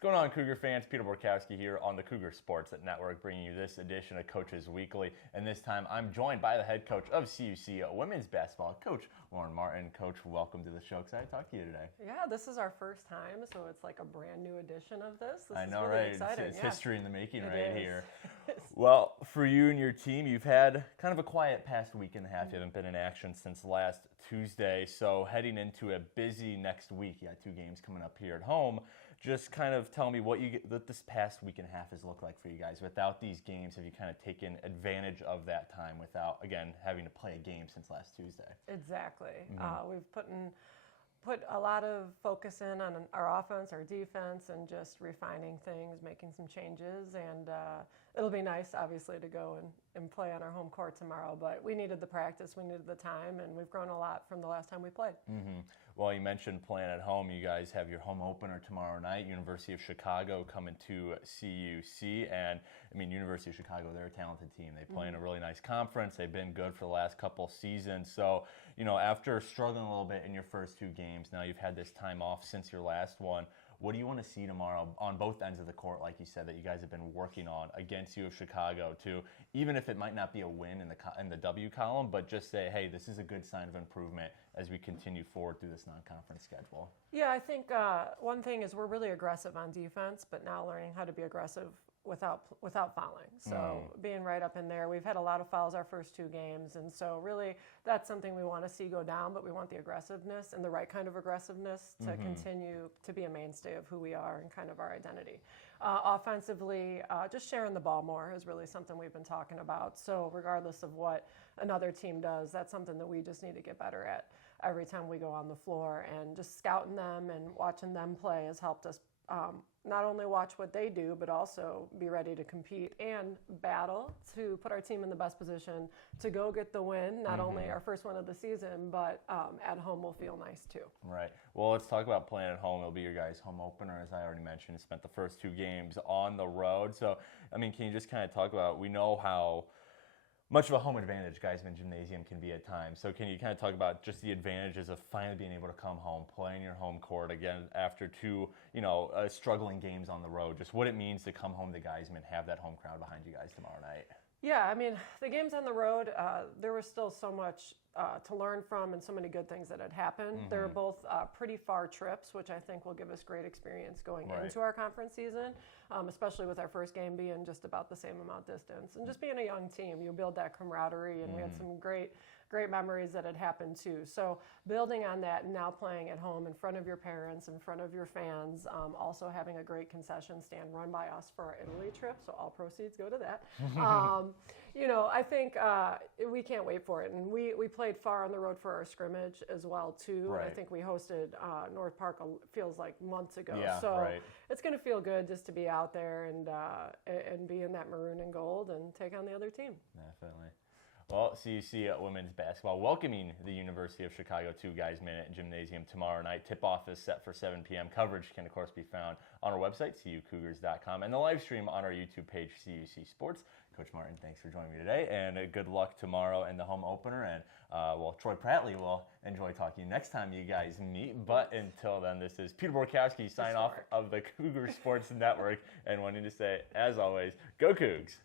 What's going on, Cougar fans? Peter Borkowski here on the Cougar Sports Network, bringing you this edition of Coaches Weekly. And this time, I'm joined by the head coach of CUC women's basketball, Coach Lauren Martin. Coach, welcome to the show. Excited to talk to you today. Yeah, this is our first time, so it's like a brand new edition of this. I know, is really right? Exciting. It's history in the making It is. here. Well, for you and your team, you've had kind of a quiet past week and a half. You haven't been in action since last Tuesday. So heading into a busy next week, you got 2 games coming up here at home. Just kind of tell me what this past week and a half has looked like for you guys. Without these games, have you kind of taken advantage of that time without, again, having to play a game since last Tuesday? Exactly. We've put a lot of focus in on our offense, our defense, and just refining things, making some changes. And it'll be nice, obviously, to go and play on our home court tomorrow. But we needed the practice, we needed the time, and we've grown a lot from the last time we played. Well, you mentioned playing at home. You guys have your home opener tomorrow night. University of Chicago coming to CUC. And, I mean, University of Chicago, they're a talented team. They play in a really nice conference. They've been good for the last couple seasons. So, you know, after struggling a little bit in your first 2 games, now you've had this time off since your last one. What do you want to see tomorrow on both ends of the court, like you said, that you guys have been working on against U of Chicago to, even if it might not be a win in the W column, but just say, hey, this is a good sign of improvement as we continue forward through this non-conference schedule? Yeah, I think one thing is we're really aggressive on defense, but now learning how to be aggressive without fouling. So being right up in there. We've had a lot of fouls our first 2 games, and so really that's something we want to see go down, but we want the aggressiveness and the right kind of aggressiveness to continue to be a mainstay of who we are and kind of our identity. Offensively, just sharing the ball more is really something we've been talking about. So regardless of what another team does, that's something that we just need to get better at every time we go on the floor, and just scouting them and watching them play has helped us not only watch what they do, but also be ready to compete and battle to put our team in the best position to go get the win, not only our first one of the season, but at home will feel nice too. Right. Well, let's talk about playing at home. It'll be your guys' home opener, as I already mentioned. You spent the first 2 games on the road. So, I mean, can you just kind of talk about, we know how much of a home advantage Geisman Gymnasium can be at times. So can you kind of talk about just the advantages of finally being able to come home, play in your home court again after 2, struggling games on the road, just what it means to come home to Geisman, have that home crowd behind you guys tomorrow night? Yeah, I mean, the games on the road, there was still so much to learn from and so many good things that had happened. They were both pretty far trips, which I think will give us great experience going into our conference season, especially with our first game being just about the same amount distance. And just being a young team, you build that camaraderie, and we had some great memories that had happened too. So building on that and now playing at home in front of your parents, in front of your fans, also having a great concession stand run by us for our Italy trip, so all proceeds go to that. I think we can't wait for it. And we played far on the road for our scrimmage as well too. Right. And I think we hosted North Park feels like months ago. Yeah, so right. It's going to feel good just to be out there and be in that maroon and gold and take on the other team. Definitely. Well, CUC women's basketball welcoming the University of Chicago to Geisman Gymnasium tomorrow night. Tip-off is set for 7 p.m. Coverage can, of course, be found on our website, cucougars.com, and the live stream on our YouTube page, CUC Sports. Coach Martin, thanks for joining me today, and good luck tomorrow in the home opener. And, Troy Prattley will enjoy talking next time you guys meet. But until then, this is Peter Borkowski signing off of the Cougar Sports Network and wanting to say, as always, go Cougs!